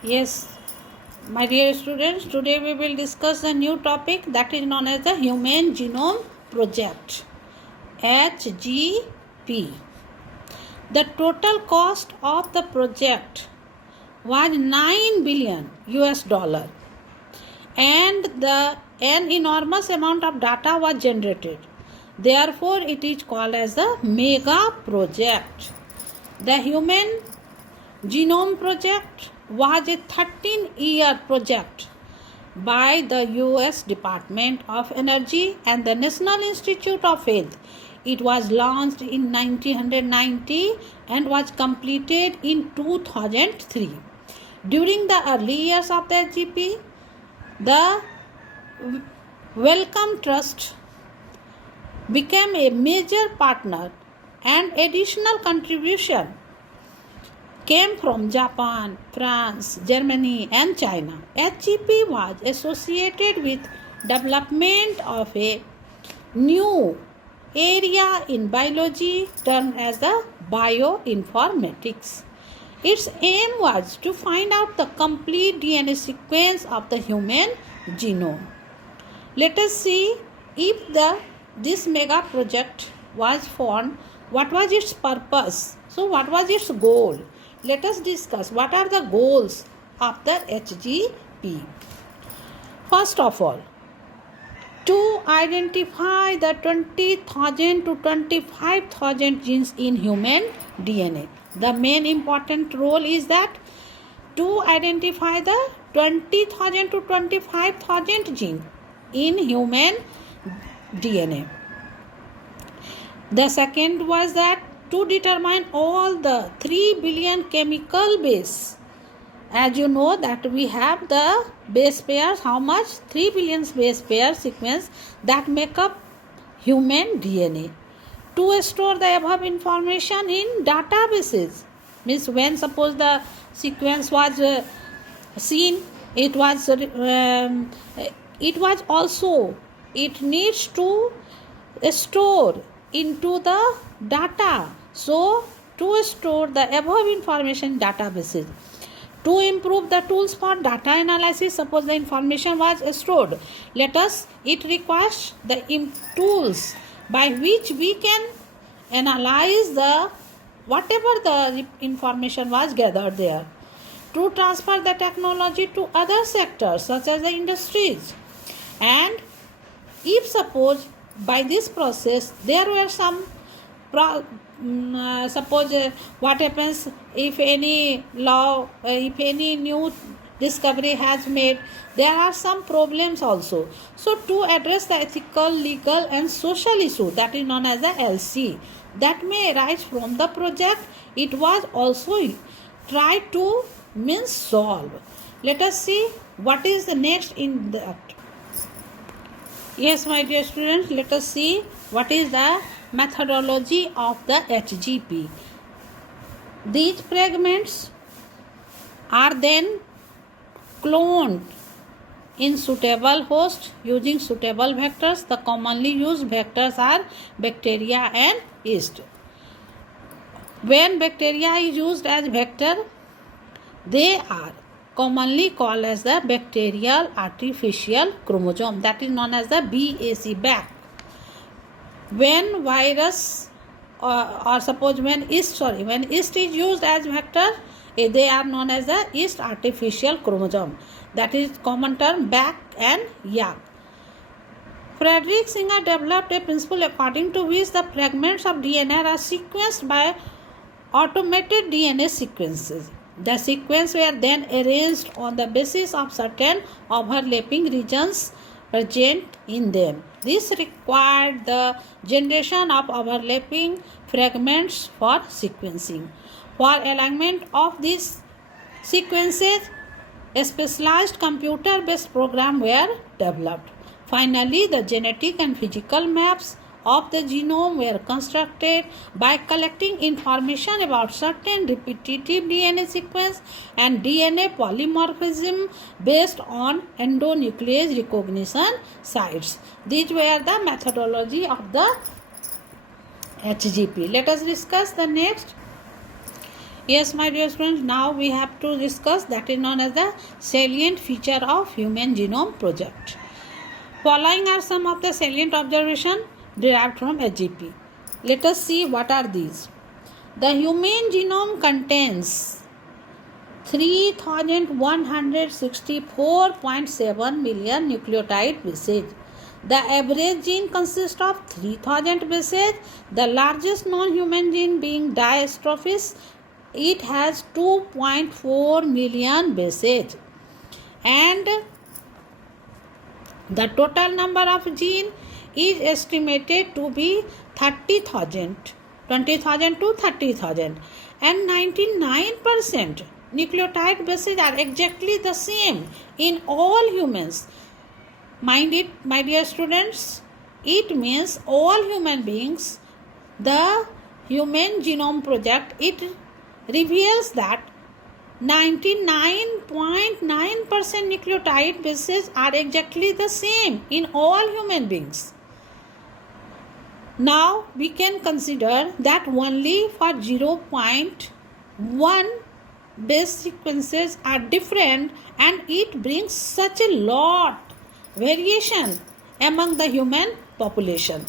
Yes, my dear students, today we will discuss a new topic that is known as the Human Genome Project HGP. The total cost of the project was 9 billion US dollar and an enormous amount of data was generated. Therefore, it is called as the mega project. The Human Genome Project was a 13-year project by the US Department of Energy and the National Institute of Health. It was launched in 1990 and was completed in 2003. During the early years of the HGP, the Wellcome Trust became a major partner and additional contribution came from Japan, France, Germany and China. HGP was associated with development of a new area in biology termed as the bioinformatics. Its aim was to find out the complete DNA sequence of the human genome. Let us see if this mega project was formed, what was its purpose? So what was its goal? Let us discuss what are the goals of the HGP. First of all, to identify the 20,000 to 25,000 genes in human DNA. The main important role is that to identify the 20,000 to 25,000 genes in human DNA. The second was that to determine all the 3 billion chemical base. As you know that we have the base pairs, how much? 3 billion base pair sequence that make up human DNA. To store the above information in databases. Means when suppose the sequence was seen, it needs to store into the data. So to store the above information in databases. To improve the tools for data analysis, suppose the information was stored, it requires the tools by which we can analyze the whatever the information was gathered there. To transfer the technology to other sectors such as the industries. And if suppose by this process there were some what happens if any new discovery has made, there are some problems also. So to address the ethical, legal and social issue that is known as the LC that may arise from the project, it was also tried to solve. Let us see what is the next in that. Yes, my dear students, let us see what is the methodology of the HGP. These fragments are then cloned in suitable host using suitable vectors. The commonly used vectors are bacteria and yeast. When bacteria is used as vector, they are commonly called as the bacterial artificial chromosome, that is known as the BAC. When virus or suppose when yeast is used as vector, they are known as the yeast artificial chromosome, that is common term BAC and YAC. Frederick Singer developed a principle according to which the fragments of DNA are sequenced by automated DNA sequences. The sequences were then arranged on the basis of certain overlapping regions present in them. This required the generation of overlapping fragments for sequencing. For alignment of these sequences, a specialized computer-based program were developed. Finally, the genetic and physical maps of the genome were constructed by collecting information about certain repetitive DNA sequence and DNA polymorphism based on endonuclease recognition sites. These were the methodology of the HGP. Let us discuss the next. Yes, my dear students, now we have to discuss that is known as the salient feature of Human Genome Project. Following are some of the salient observations derived from HGP. Let us see what are these. The human genome contains 3164.7 million nucleotide bases. The average gene consists of 3000 bases. The largest non-human gene being Dystrophies, it has 2.4 million bases. And the total number of genes is estimated to be 30,000, 20,000 to 30,000, and 99% nucleotide bases are exactly the same in all humans. Mind it, my dear students, it means all human beings. The Human Genome Project, it reveals that 99.9% nucleotide bases are exactly the same in all human beings. Now we can consider that only for 0.1 base sequences are different, and it brings such a lot variation among the human population.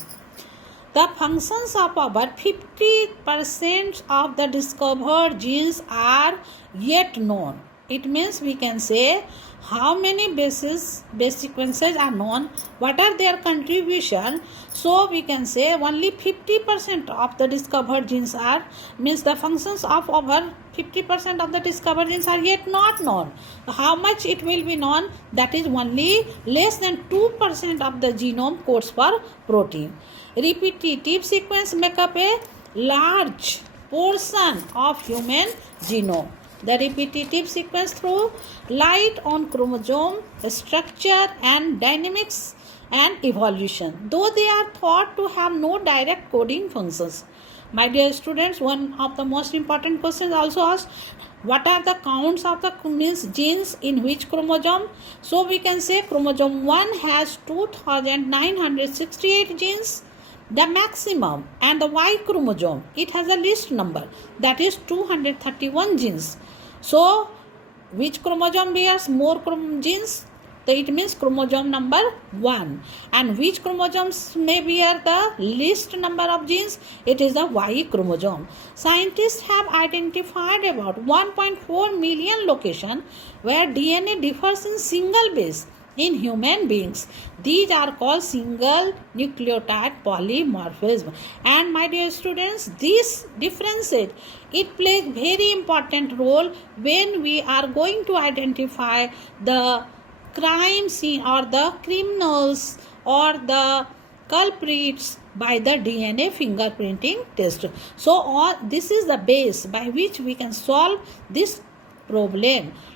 The functions of our 50% of the discovered genes are yet known. It means we can say how many base sequences are known, what are their contribution. So we can say only 50% of the discovered genes are, means the functions of our 50% of the discovered genes are yet not known. How much it will be known? That is only less than 2% of the genome codes for protein. Repetitive sequence make up a large portion of human genome. The repetitive sequence through light on chromosome structure and dynamics and evolution, though they are thought to have no direct coding functions. My dear students, one of the most important questions also asked, what are the counts of the genes in which chromosome? So we can say chromosome 1 has 2968 genes, the maximum, and the Y chromosome, it has a least number, that is 231 genes. So which chromosome bears more genes? So it means chromosome number 1. And which chromosomes may bear the least number of genes? It is the Y chromosome. Scientists have identified about 1.4 million locations where DNA differs in single base in human beings. These are called single nucleotide polymorphism. And my dear students, these differences, it plays very important role when we are going to identify the crime scene or the criminals or the culprits by the DNA fingerprinting test. So this is the base by which we can solve this problem.